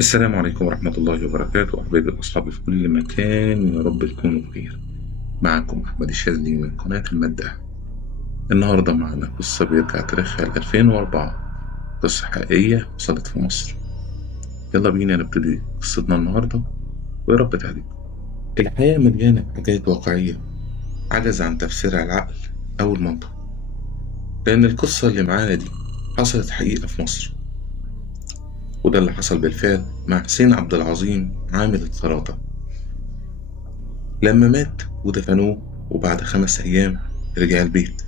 السلام عليكم ورحمة الله وبركاته، أحبابي وأصحابي في كل مكان، يا رب تكونوا بخير. معكم أحمد الشاذلي من قناة المداح. النهاردة معنا قصة بيرجع تاريخها 2004، قصة حقيقية حصلت في مصر. يلا بينا نبتدي قصتنا النهاردة ويا رب تعجبكم. الحياة مليانة حاجات واقعية عجز عن تفسيرها العقل أو المنطق، لأن القصة اللي معانا دي حصلت حقيقة في مصر. وده اللي حصل بالفعل مع حسين عبد العظيم عامل الخراطة. لما مات ودفنوه وبعد 5 أيام رجع البيت.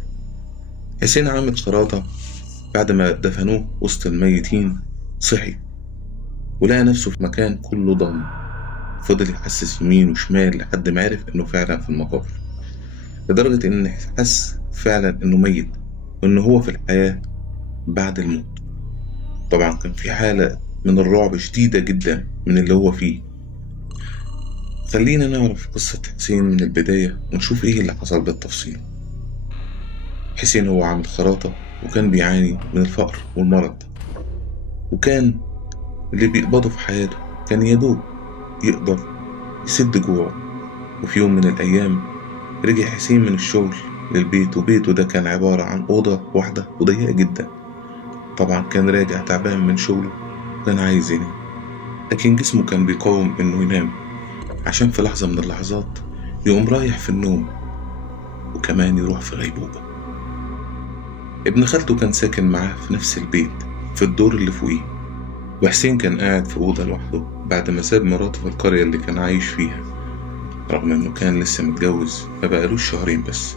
حسين عامل خراطة بعد ما دفنوه وسط الميتين صحي ولقى نفسه في مكان كله ضلمة. فضل يحسس يمين وشمال لحد ما عرف إنه فعلا في المقابر، لدرجة إنه حس فعلا إنه ميت وإنه هو في الحياة بعد الموت. طبعا كان في حالة من الرعب شديدة جدا من اللي هو فيه. خلينا نعرف قصة حسين من البداية ونشوف إيه اللي حصل بالتفصيل. حسين هو عامل خراطة وكان بيعاني من الفقر والمرض، وكان اللي بيقبضه في حياته كان يدوب يقدر يسد جوعه. وفي يوم من الأيام رجع حسين من الشغل للبيت، وبيته ده كان عبارة عن أوضة واحدة وضيقة جدا. طبعا كان راجع تعبان من شغله وكان عايز ينام، لكن جسمه كان بيقاوم إنه ينام، عشان في لحظة من اللحظات يقوم رايح في النوم وكمان يروح في غيبوبة. ابن خالته كان ساكن معاه في نفس البيت في الدور اللي فوقيه، وحسين كان قاعد في أوضة لوحده بعد ما ساب مراته في القرية اللي كان عايش فيها، رغم إنه كان لسه متجوز مبقالوش شهرين بس.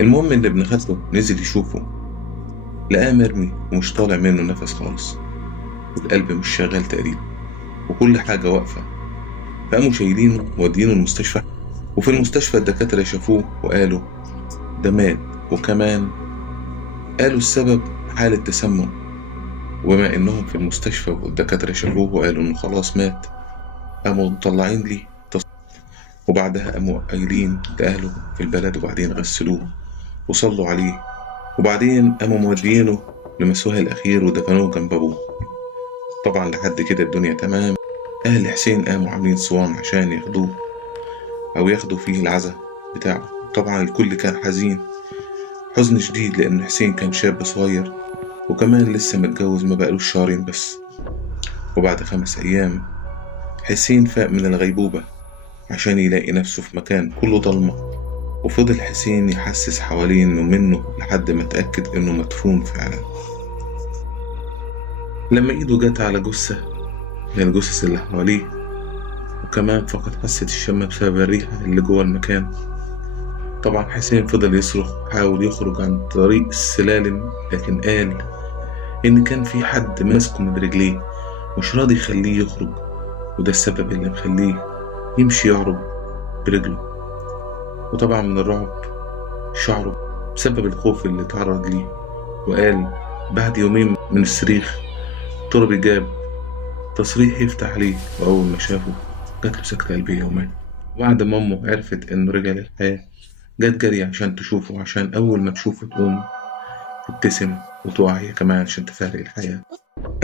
المهم إن ابن خالته نزل يشوفه، لقاه مرمي ومش طالع منه نفس خالص، والقلب مش شغال تقريبا، وكل حاجة واقفة. فقاموا شايلينه وودينه المستشفى، وفي المستشفى الدكاترة شافوه وقالوا ده مات، وكمان قالوا السبب حالة تسمم. وبما إنهم في المستشفى والدكاترة شافوه وقالوا إنه خلاص مات، قاموا مطلعين لي وبعدها قاموا قايلين لأهله في البلد، وبعدين غسلوه وصلوا عليه، وبعدين قاموا مودينه لمسواه الأخير ودفنوه جنب أبوه. طبعا لحد كده الدنيا تمام. أهل حسين قاموا عاملين صوان عشان ياخدوه أو ياخدوا فيه العزاء بتاعه. طبعا الكل كان حزين حزن شديد، لأن حسين كان شاب صغير وكمان لسه متجوز مبقالوش شهرين بس. وبعد 5 أيام حسين فاق من الغيبوبة عشان يلاقي نفسه في مكان كله ضلمة، وفضل حسين يحسس حوالينه منه لحد ما اتأكد إنه مدفون فعلا. لما إيده جت على جثة من الجثث اللي حواليه، وكمان فقد حاسة الشم بسبب الريحة اللي جوه المكان. طبعا حسين فضل يصرخ وحاول يخرج عن طريق السلالم، لكن قال إن كان في حد ماسكه من رجليه مش راضي يخليه يخرج، وده السبب اللي مخليه يمشي يعرج برجله. وطبعا من الرعب شعره بسبب الخوف اللي تعرض ليه، وقال بعد يومين من الصريخ تربي جاب تصريح يفتح عليه، وأول ما شافه جات له سكتة قلبية ومات. وبعد ما أمه عرفت إنه رجع للحياة جت جري عشان تشوفه، عشان أول ما تشوفه تقوم تبتسم وتقع هي كمان عشان تفارق الحياة.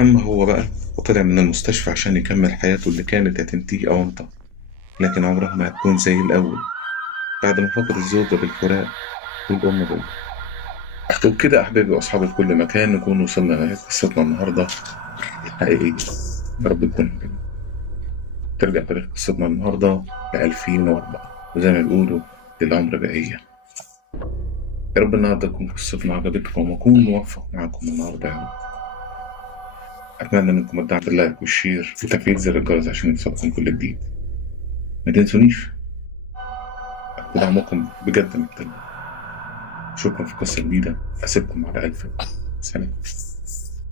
أما هو بقى وطلع من المستشفى عشان يكمل حياته اللي كانت هتنتهي أونطة، لكن عمرها ما هتكون زي الأول بعد ما فقد الزوجة بالفراق والأم بالأم. وبكده أحبابي وأصحابي في كل مكان نكون وصلنا لنهاية قصتنا النهاردة الحقيقية. يا رب تكون ترجع تاريخ قصتنا النهاردة ل2004، وزي ما بيقولوا العمر بقية. يا رب النهاردة تكون قصتنا عجبتكم وأكون موفق معكم النهاردة يا رب. أتمنى منكم الدعم باللايك والشير وتفعيل زر الجرس عشان يوصلكم كل جديد. ما تنسونيش بدعمكم بجد محتاج. أشوفكم في قصة جديدة، أسيبكم على ألف سلام.